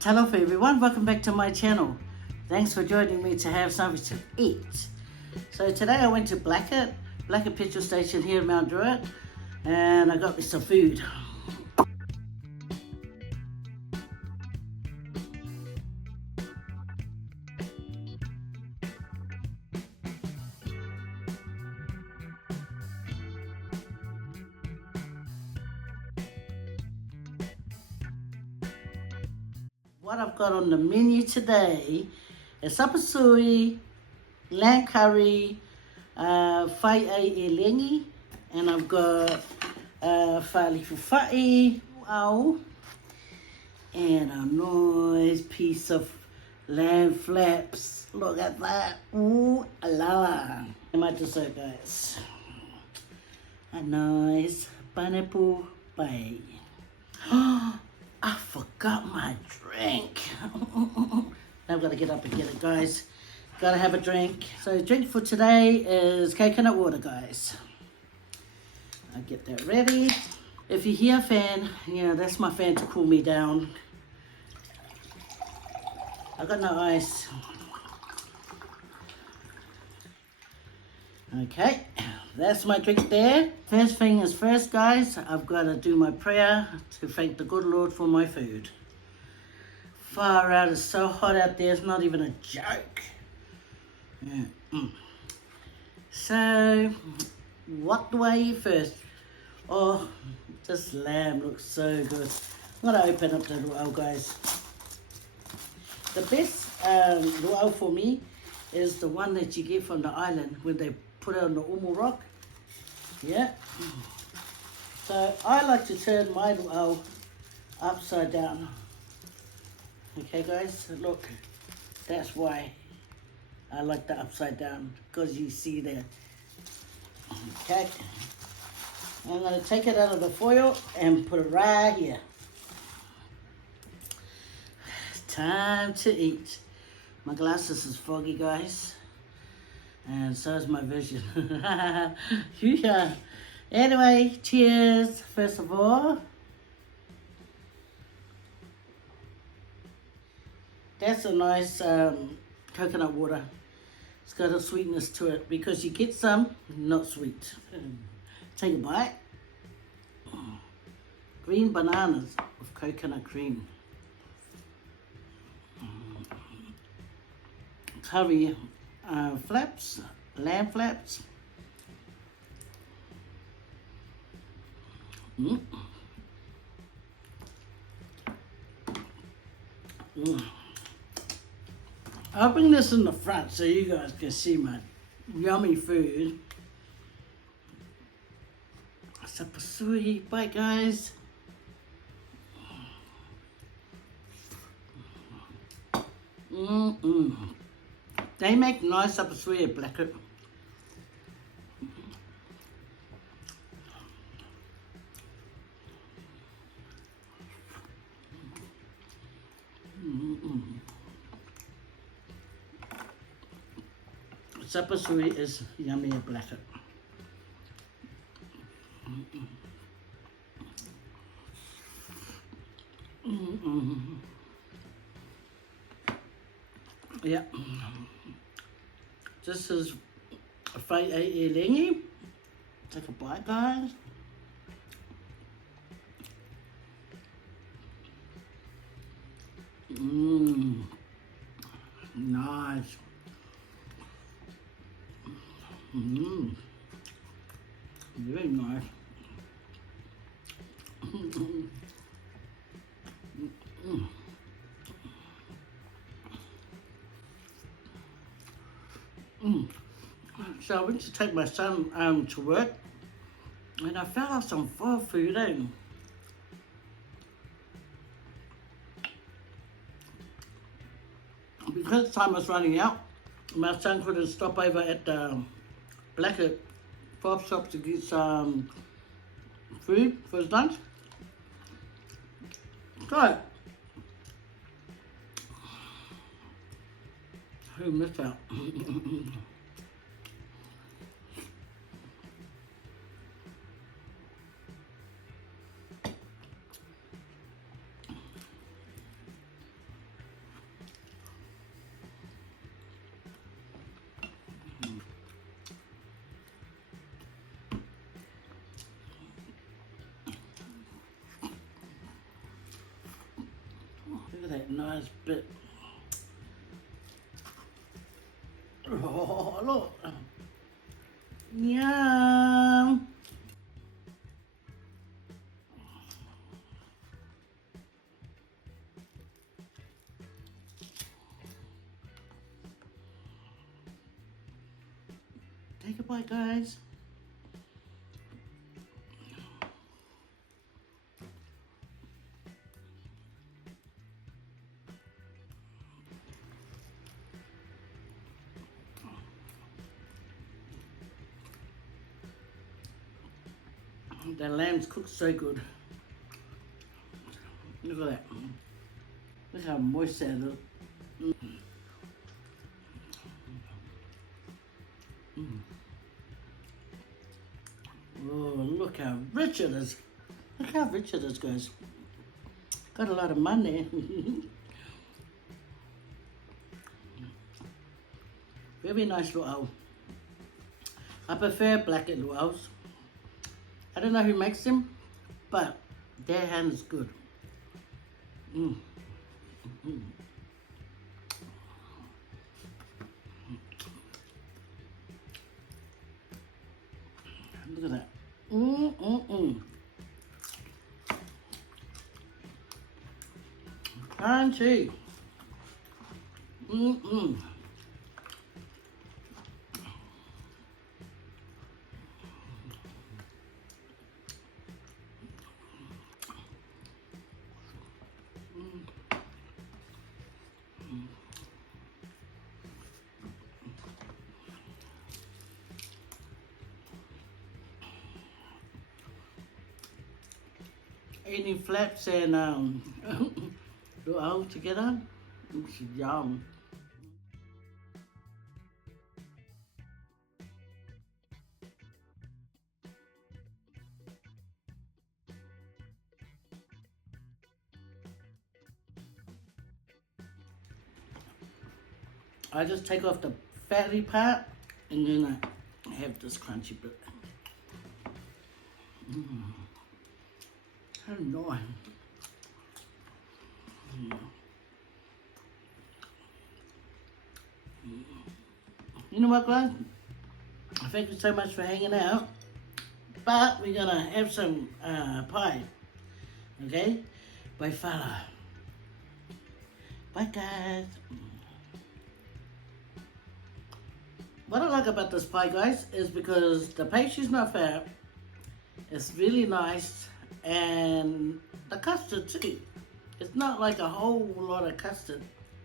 Hello everyone, welcome back to my channel. Thanks for joining me to have something to eat. So today I went to Blackett petrol station here in Mount Druitt, and I got me some food. What I've got on the menu today is supper sui, lamb curry, Faye elengi, and I've got fali fufai, and a nice piece of lamb flaps. Look at that. Ooh la. And my dessert, guys. A nice pineapple pie. I forgot my drink. Now I've got to get up and get it, guys. Gotta have a drink. So drink for today is coconut water, guys. I'll get that ready. If you hear a fan, yeah, that's my fan to cool me down. I got no ice. Okay, that's my drink there. First thing is first, guys, I've got to do my prayer to thank the good Lord for my food. Far out, it's so hot out there, it's not even a joke. Yeah. So, what do I eat first? Oh, this lamb looks so good. I'm gonna open up the luau, guys. The best luau for me is the one that you get from the island when they put it on the umu rock. Yeah. So I like to turn my luau upside down. Okay, guys, look. That's why I like the upside down, because you see there. Okay. I'm going to take it out of the foil and put it right here. Time to eat. My glasses is foggy, guys. And so is my vision. Yeah. Anyway, cheers, first of all. That's a nice coconut water. It's got a sweetness to it because you get some not sweet. Take a bite. Green bananas with coconut cream. Curry flaps, lamb flaps. I'll bring this in the front so you guys can see my yummy food. Supper sui, bye guys. They make nice supper sui at Blackett. Supper sui is yummy at Blackett. Yeah. This is a Faye elengi. Take a bite, guys. Nice. Very nice. So I went to take my son to work, and I fell off some pho food, Because time was running out, my son couldn't stop over at the Blackett pho shop to get some food for his lunch. So, who missed out? Look at that nice bit. Oh, look. Yum. Take a bite, guys. The lamb's cooked so good. Look at that. Look how moist that is. Oh, look how rich it is. Look how rich it is, guys. Got a lot of money. Very nice luau. I prefer blackhead luaus. I don't know who makes them, but their hand is good. Look at that. Crunchy. Eating flaps and luau together. It's yum. I just take off the fatty part and then I have this crunchy bit. How nice. You know what, guys? Thank you so much for hanging out. But we're gonna have some pie. Okay? Bye, fella. Bye, guys. What I like about this pie, guys, is because the pastry's not fat. It's really nice. And the custard too. It's not like a whole lot of custard.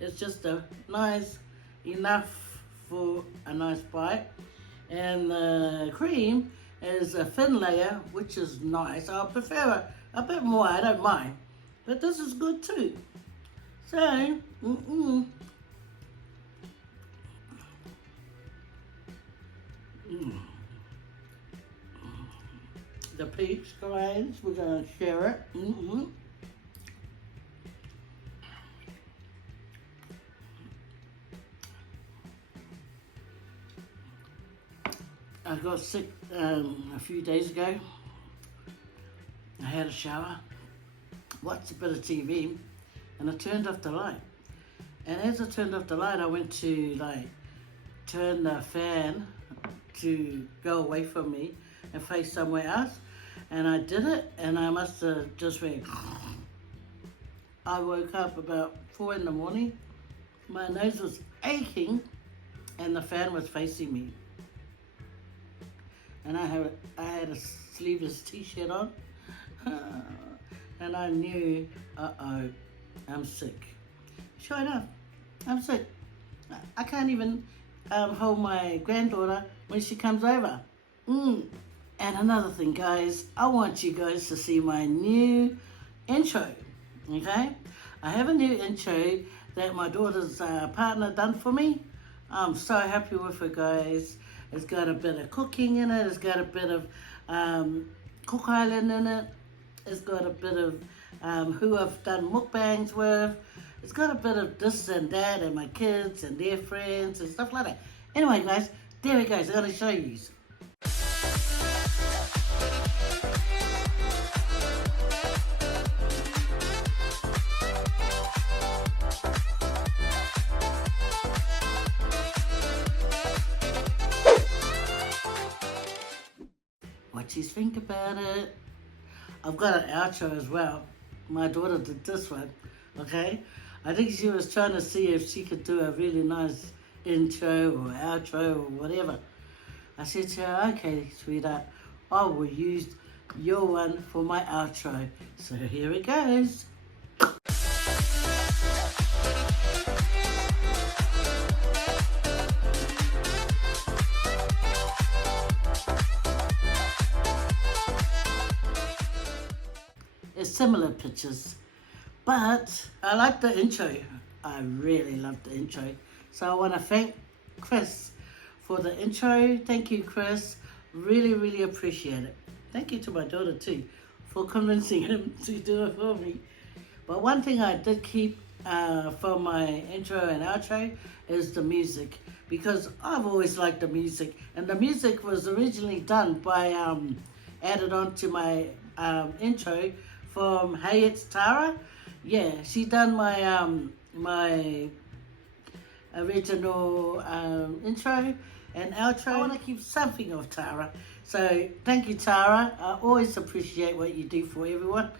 It's just a nice, enough for a nice bite. And the cream is a thin layer, which is nice. I prefer a bit more, I don't mind. But this is good too. So, the peach, guys, we're gonna share it. I got sick a few days ago. I had a shower, watched a bit of TV, and I turned off the light. And as I turned off the light, I went to turn the fan to go away from me and face somewhere else. And I did it, and I must have just went. I woke up about 4 in the morning. My nose was aching, and the fan was facing me. And I had a sleeveless t-shirt on, and I knew, I'm sick. Sure enough, I'm sick. I can't even hold my granddaughter when she comes over. And another thing, guys, I want you guys to see my new intro, okay? I have a new intro that my daughter's partner done for me. I'm so happy with it, guys. It's got a bit of cooking in it. It's got a bit of Cook Island in it. It's got a bit of who I've done mukbangs with. It's got a bit of this and that and my kids and their friends and stuff like that. Anyway, guys, there it goes. I'm going to show you. Please think about it. I've got an outro as well. My daughter did this one, okay? I think she was trying to see if she could do a really nice intro or outro or whatever. I said to her, okay, sweetheart, I will use your one for my outro. So here it goes. It's similar pictures, but I like the intro. I really love the intro. So I want to thank Chris for the intro. Thank you, Chris. Really, really appreciate it. Thank you to my daughter too for convincing him to do it for me. But one thing I did keep from my intro and outro is the music, because I've always liked the music, and the music was originally done by added on to my intro from Hey It's Tara. Yeah, she done my my original intro and outro. I want to keep something of Tara. So thank you, Tara. I always appreciate what you do for everyone.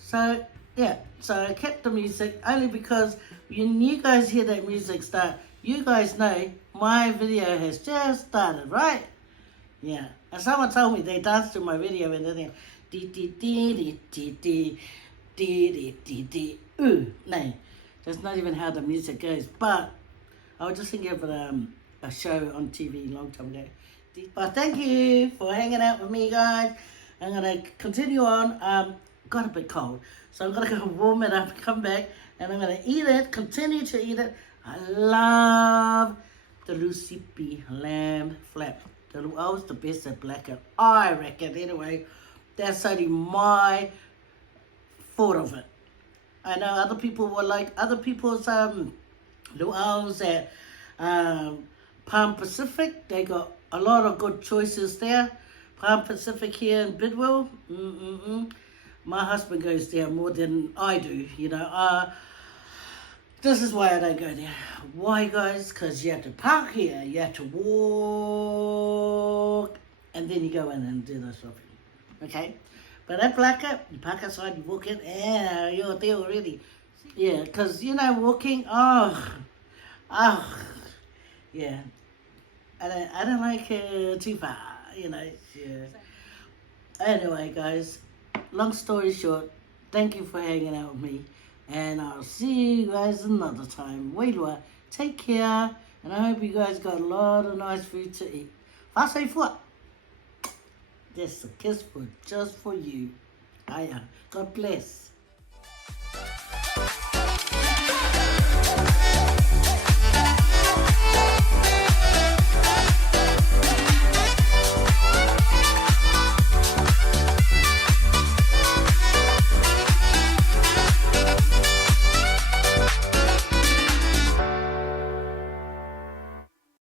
So yeah, so I kept the music only because when you guys hear that music start, you guys know my video has just started, right? Yeah. And someone told me they danced to my video and then dee dee dee dee dee dee dee dee dee. Ooh, no, that's not even how the music goes. But I was just thinking of a show on TV a long time ago. But thank you for hanging out with me, guys. I'm gonna continue on. Got a bit cold, so I'm gonna go warm it up, come back, and I'm gonna eat it. Continue to eat it. I love the Lucipi lamb flap. I was the best at blacker, I reckon. Anyway, that's only my thought of it. I know other people were like other people's luau's at Palm Pacific. They got a lot of good choices there. Palm Pacific here in Bidwell. My husband goes there more than I do, you know. This is why I don't go there. Why, guys? Because you have to park here, you have to walk, and then you go in and do the shopping. Okay? But at Blacker, you park outside, you walk in, and you're there already. Yeah, because, you know, walking, yeah. I don't like too far, you know. Yeah. Anyway, guys, long story short, thank you for hanging out with me. And I'll see you guys another time. Wailua, take care. And I hope you guys got a lot of nice food to eat. Whasai fua. That's a kiss for just for you. Aya. God bless.